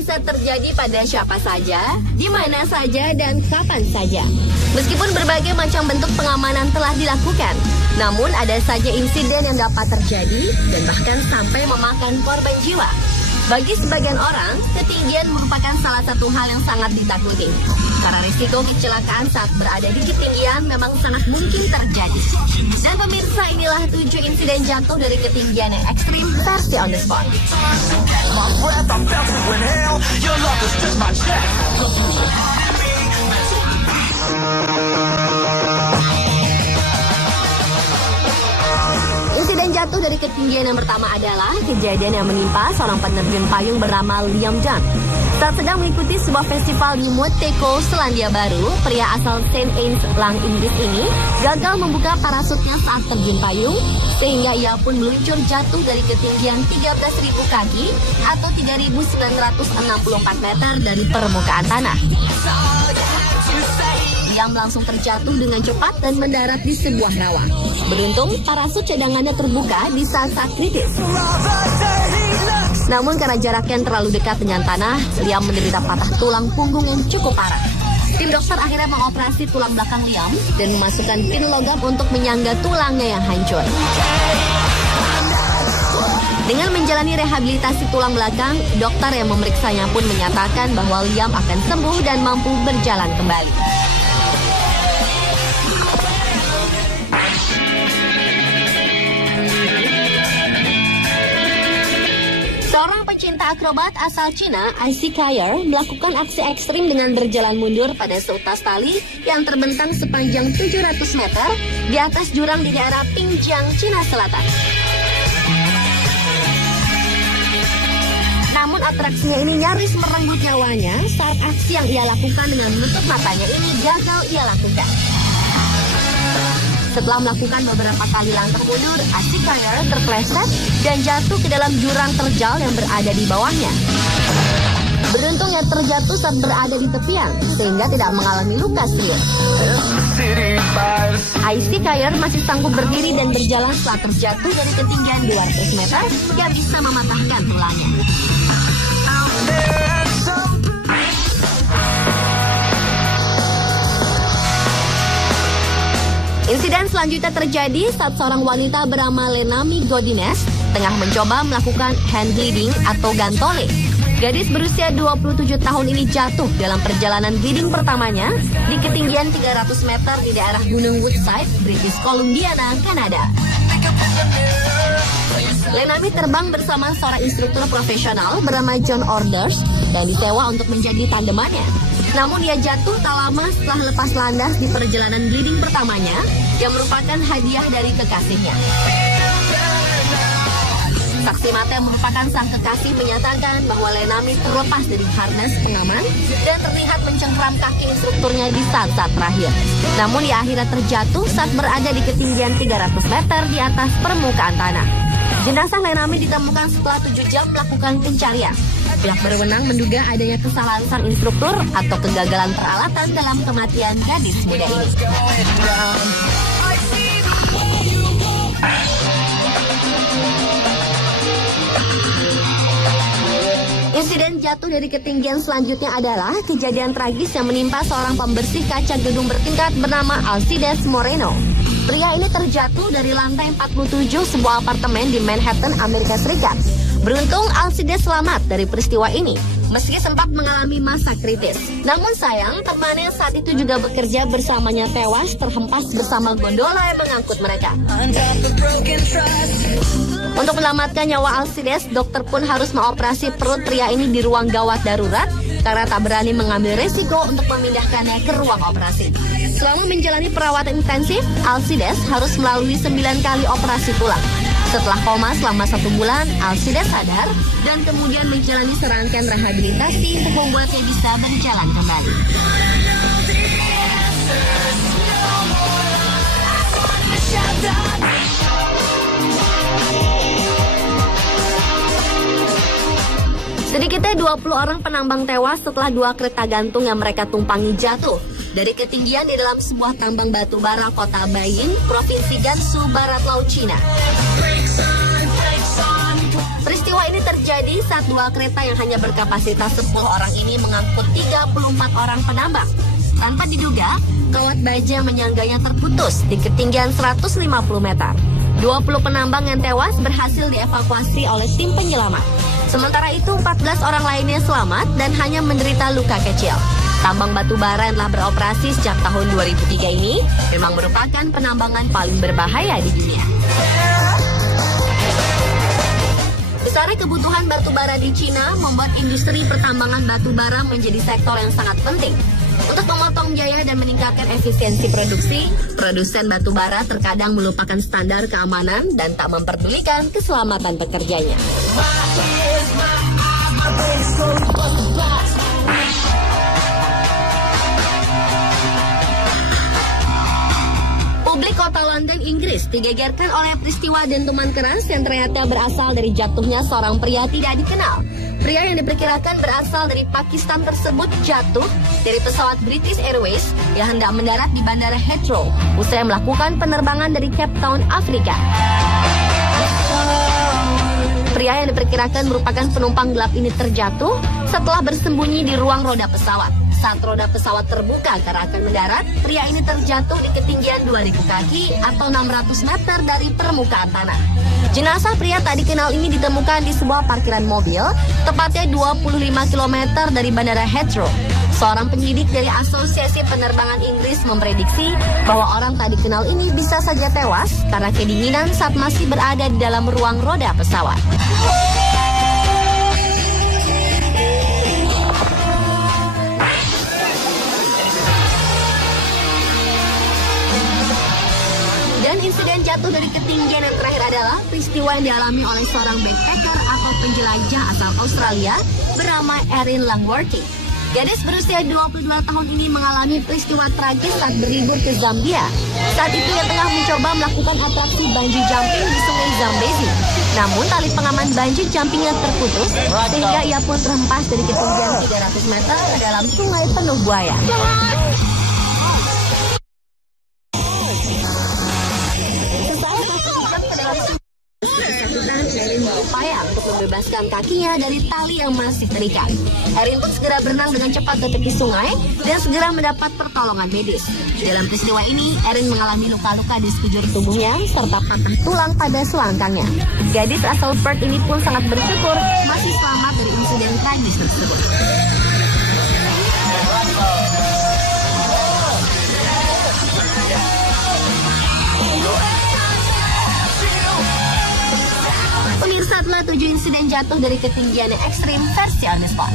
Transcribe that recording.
bisa terjadi pada siapa saja, di mana saja, dan kapan saja. Meskipun berbagai macam bentuk pengamanan telah dilakukan, namun ada saja insiden yang dapat terjadi dan bahkan sampai memakan korban jiwa. Bagi sebagian orang, ketinggian merupakan salah satu hal yang sangat ditakuti. Karena risiko kecelakaan saat berada di ketinggian memang sangat mungkin terjadi. Dan pemirsa, inilah 7 insiden jatuh dari ketinggian yang ekstrim versi On The Spot. Insiden jatuh dari ketinggian yang pertama adalah kejadian yang menimpa seorang penerjun payung bernama Liam Dunn. Saat sedang mengikuti sebuah festival di Moteco, Selandia Baru, pria asal St. Anne's Lang, Inggris ini gagal membuka parasutnya saat terjun payung, sehingga ia pun meluncur jatuh dari ketinggian 13.000 kaki atau 3.964 meter dari permukaan tanah. Liam langsung terjatuh dengan cepat dan mendarat di sebuah rawa. Beruntung, parasut cadangannya terbuka di saat-saat kritis. Namun karena jaraknya yang terlalu dekat dengan tanah, Liam menderita patah tulang punggung yang cukup parah. Tim dokter akhirnya mengoperasi tulang belakang Liam dan memasukkan pin logam untuk menyangga tulangnya yang hancur. Dengan menjalani rehabilitasi tulang belakang, dokter yang memeriksanya pun menyatakan bahwa Liam akan sembuh dan mampu berjalan kembali. Seorang pecinta akrobat asal Cina, Aisy Kyer, melakukan aksi ekstrim dengan berjalan mundur pada seutas tali yang terbentang sepanjang 700 meter di atas jurang di daerah Pingjiang, Cina Selatan. Namun atraksinya ini nyaris merenggut nyawanya saat aksi yang ia lakukan dengan menutup matanya ini gagal ia lakukan. Setelah melakukan beberapa kali langkah mundur, Aisy Kyer terpleset dan jatuh ke dalam jurang terjal yang berada di bawahnya. Beruntung ia terjatuh saat berada di tepian, sehingga tidak mengalami luka serius. Aisy Kyer masih sanggup berdiri dan berjalan setelah terjatuh dari ketinggian 200 meter yang bisa mematahkan tulangnya. Insiden selanjutnya terjadi saat seorang wanita bernama Lenami Godinez tengah mencoba melakukan hand gliding atau gantole. Gadis berusia 27 tahun ini jatuh dalam perjalanan gliding pertamanya di ketinggian 300 meter di daerah Gunung Woodside, British Columbia, Kanada. Lenami terbang bersama seorang instruktur profesional bernama John Orders dan disewa untuk menjadi tandemannya. Namun ia jatuh tak lama setelah lepas landas di perjalanan gliding pertamanya yang merupakan hadiah dari kekasihnya. Saksi mata yang merupakan sang kekasih menyatakan bahwa Lenami terlepas dari harness pengaman dan terlihat mencengkram kaki instrukturnya di saat-saat terakhir. Namun ia akhirnya terjatuh saat berada di ketinggian 300 meter di atas permukaan tanah. Jenazah Lenami ditemukan setelah 7 jam melakukan pencarian. Pihak berwenang menduga adanya kesalahan sang instruktur atau kegagalan peralatan dalam kematian gadis muda ini. Insiden jatuh dari ketinggian selanjutnya adalah kejadian tragis yang menimpa seorang pembersih kaca gedung bertingkat bernama Alcides Moreno. Pria ini terjatuh dari lantai 47 sebuah apartemen di Manhattan, Amerika Serikat. Beruntung Alcides selamat dari peristiwa ini, meski sempat mengalami masa kritis. Namun sayang, temannya yang saat itu juga bekerja bersamanya tewas terhempas bersama gondola yang mengangkut mereka. Untuk menyelamatkan nyawa Alcides, dokter pun harus mengoperasi perut pria ini di ruang gawat darurat karena tak berani mengambil resiko untuk memindahkannya ke ruang operasi. Selama menjalani perawatan intensif, Alcides harus melalui 9 kali operasi tulang. Setelah koma selama 1 bulan, Alcides sadar dan kemudian menjalani serangkaian rehabilitasi untuk membuatnya bisa berjalan kembali. Sedikitnya 20 orang penambang tewas setelah 2 kereta gantung yang mereka tumpangi jatuh dari ketinggian di dalam sebuah tambang batu bara kota Baiying, Provinsi Gansu, Barat Laut Cina. Peristiwa ini terjadi saat dua kereta yang hanya berkapasitas 10 orang ini mengangkut 34 orang penambang. Tanpa diduga, kawat baja menyangganya terputus di ketinggian 150 meter. 20 penambang yang tewas berhasil dievakuasi oleh tim penyelamat. Sementara itu 14 orang lainnya selamat dan hanya menderita luka kecil. Tambang batu bara yang telah beroperasi sejak tahun 2003 ini memang merupakan penambangan paling berbahaya di dunia. Besarnya kebutuhan batu bara di Cina membuat industri pertambangan batu bara menjadi sektor yang sangat penting. Untuk memotong biaya dan meningkatkan efisiensi produksi, produsen batu bara terkadang melupakan standar keamanan dan tak memperdulikan keselamatan pekerjanya. Publik kota London, Inggris digegerkan oleh peristiwa dentuman keras yang ternyata berasal dari jatuhnya seorang pria tidak dikenal. Pria yang diperkirakan berasal dari Pakistan tersebut jatuh dari pesawat British Airways yang hendak mendarat di Bandara Heathrow usai melakukan penerbangan dari Cape Town, Afrika. Pria yang diperkirakan merupakan penumpang gelap ini terjatuh setelah bersembunyi di ruang roda pesawat. Saat roda pesawat terbuka karena akan mendarat, pria ini terjatuh di ketinggian 2000 kaki atau 600 meter dari permukaan tanah. Jenazah pria tak dikenal ini ditemukan di sebuah parkiran mobil, tepatnya 25 km dari Bandara Heathrow. Seorang penyidik dari Asosiasi Penerbangan Inggris memprediksi bahwa orang tak dikenal ini bisa saja tewas karena kedinginan saat masih berada di dalam ruang roda pesawat. Insiden jatuh dari ketinggian yang terakhir adalah peristiwa yang dialami oleh seorang backpacker atau penjelajah asal Australia bernama Erin Langworthy. Gadis berusia 22 tahun ini mengalami peristiwa tragis saat berlibur ke Zambia. Saat itu ia tengah mencoba melakukan atraksi bungee jumping di sungai Zambezi. Namun tali pengaman bungee jumpingnya terputus sehingga ia pun terhempas dari ketinggian 300 meter ke dalam sungai penuh buaya. Erin berupaya untuk membebaskan kakinya dari tali yang masih terikat. Erin pun segera berenang dengan cepat ke tepi sungai dan segera mendapat pertolongan medis. Dalam peristiwa ini, Erin mengalami luka-luka di sekujur tubuhnya serta patah tulang pada selangkangnya. Gadis asal Perth ini pun sangat bersyukur masih selamat dari insiden tragis tersebut. Pemirsa, telah 7 insiden jatuh dari ketinggian yang ekstrim versi on the spot.